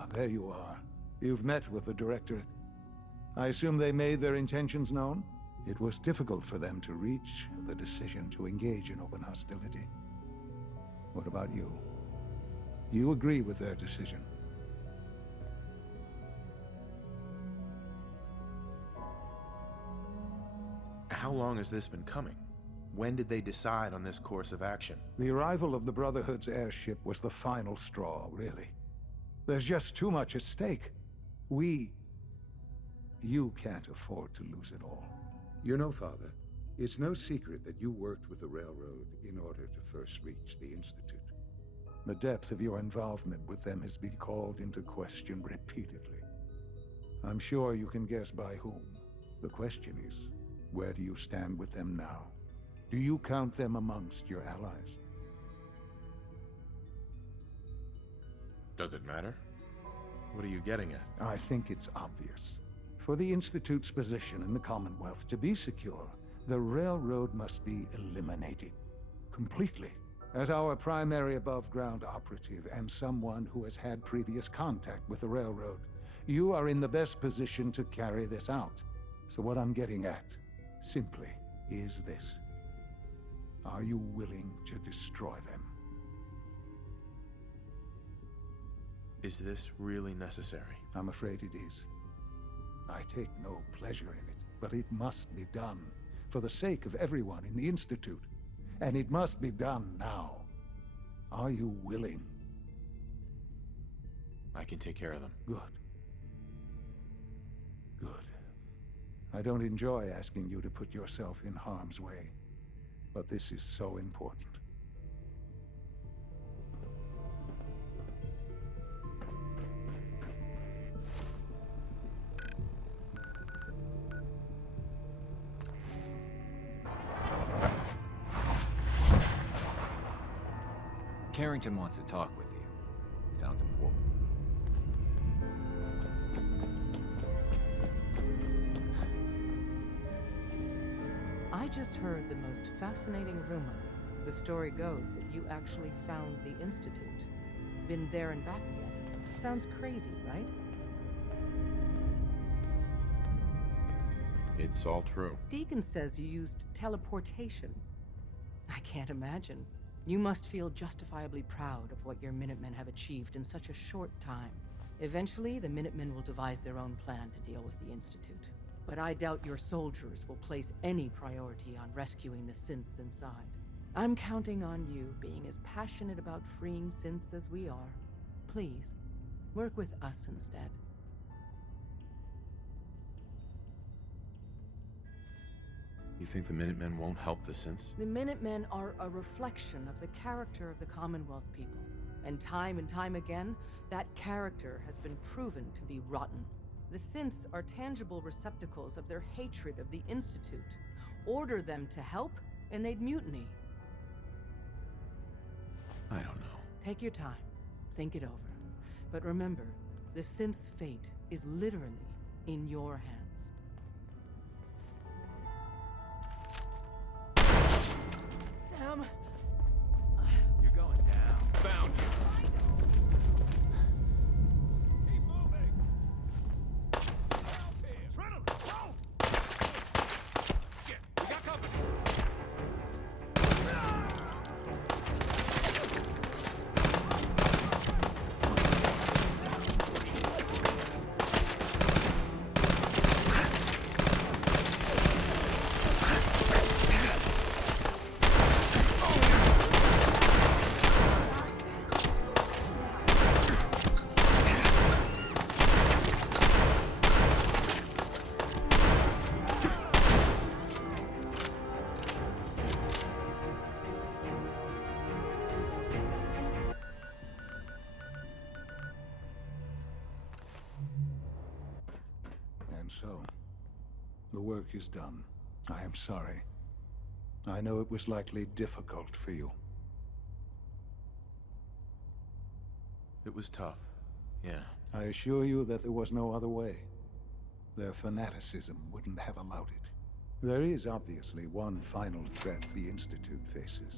Ah, there you are. You've met with the Directorate. I assume they made their intentions known? It was difficult for them to reach the decision to engage in open hostility. What about you? You agree with their decision? How long has this been coming? When did they decide on this course of action? The arrival of the Brotherhood's airship was the final straw, really. There's just too much at stake. You can't afford to lose it all. You know, Father, it's no secret that you worked with the Railroad in order to first reach the Institute. The depth of your involvement with them has been called into question repeatedly. I'm sure you can guess by whom. The question is, where do you stand with them now? Do you count them amongst your allies? Does it matter? What are you getting at? I think it's obvious. For the Institute's position in the Commonwealth to be secure, the Railroad must be eliminated. Completely. As our primary above-ground operative and someone who has had previous contact with the Railroad, you are in the best position to carry this out. So what I'm getting at, simply, is this. Are you willing to destroy them? Is this really necessary? I'm afraid it is. I take no pleasure in it, but it must be done, for the sake of everyone in the Institute. And it must be done now. Are you willing? I can take care of them. Good. Good. I don't enjoy asking you to put yourself in harm's way, but this is so important. Carrington wants to talk with you. Sounds important. I just heard the most fascinating rumor. The story goes that you actually found the Institute. Been there and back again. Sounds crazy, right? It's all true. Deacon says you used teleportation. I can't imagine. You must feel justifiably proud of what your Minutemen have achieved in such a short time. Eventually, the Minutemen will devise their own plan to deal with the Institute. But I doubt your soldiers will place any priority on rescuing the synths inside. I'm counting on you being as passionate about freeing synths as we are. Please, work with us instead. You think the Minutemen won't help the synths? The Minutemen are a reflection of the character of the Commonwealth people. And time again, that character has been proven to be rotten. The synths are tangible receptacles of their hatred of the Institute. Order them to help, and they'd mutiny. I don't know. Take your time. Think it over. But remember, the synth's fate is literally in your hands. Sam! You're going down. Found you! Keep moving! Help here! Shred him! Go! Shit! We got company! And so, the work is done. I am sorry. I know it was likely difficult for you. It was tough. Yeah. I assure you that there was no other way. Their fanaticism wouldn't have allowed it. There is obviously one final threat the Institute faces.